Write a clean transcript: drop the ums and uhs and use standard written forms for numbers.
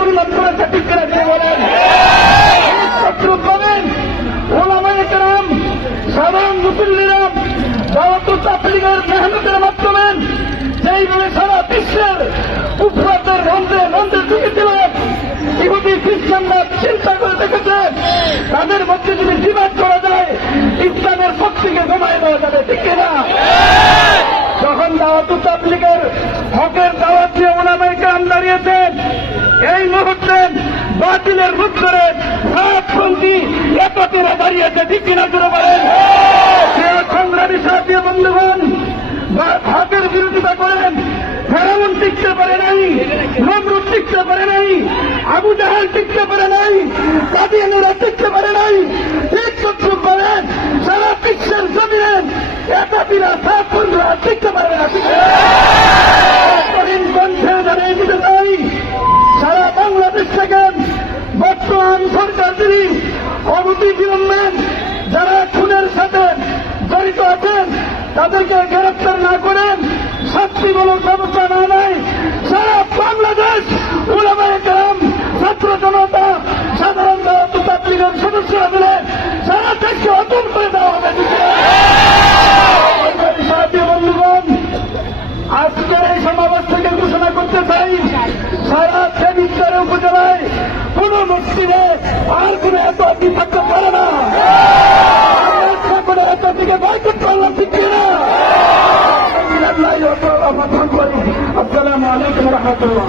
পরিমাণ করেছে, ঠিক করে দিয়ে বলেন। বলেন ওলামায়ে কেরাম, সাধারণ মুসল্লিরা দাওয়াতুত তাবলীগের মেহনতের মাধ্যমে যেইভাবে সারা বিশ্বের উফরাতের রন্ধে ঢুকেছিলেন, ইহুদি খ্রিস্টানরা চিন্তা করে দেখেছে তাদের মধ্যে যদি ডিমান্ড করা যায় ইসলামের শক্তিকে কমায় দেওয়া যাবে, ঠিক কিনা? যখন দাওয়াতুত তাবলীগের হকের দাওয়াত দিয়ে ওলামায়ে কেরাম দাঁড়িয়েছেন, এই মুহূর্তে বাতিলের রূপ ধরে সাতপন্থী একত্রে দাঁড়িয়েছে, ঠিক কিনা করে বলেন। সংগ্রামী সাথী বন্ধুগণ, হকের বিরোধিতা করেন, ফেরাউন টিকতে পারে নাই, নমরুদ টিকতে পারে নাই, আবু জাহেল টিকতে পারে নাই, কাদিয়ানীরা টিকতে পারে নাই, ঠিক শত্রু করেন সারা বিশ্বের জমিনে একাধিরা সাতপন্থীরা টিকতে পারে না। কণ্ঠে জানিয়ে দিতে চাই, সারা বাংলাদেশ থেকে বর্তমান সরকার যিনি অনতি বিলম্বে যারা খুনের সাথে জড়িত আছেন তাদেরকে গ্রেফতার না করেন, শাস্তিমূলক ব্যবস্থা না নেয়, সারা বাংলাদেশ উলামায়ে কেরাম, ছাত্র জনতা, সাধারণ দাওয়াতুত তাবলীগের সদস্যরা মিলে সারা দেশকে অতুল করে দেওয়া হবে। সাথী বন্ধুগণ, আজকের এই সমাবেশ থেকে ঘোষণা করতে চাই, সারা দেবিদ্বারে উপজেলায় কোন মসজিদে আর কোন এত থাকতে পারে না, কোনো এত দিকে বয়কট করলাম, ঠিক কিনা? আসসালামু আলাইকুম রহমতুল্লাহ।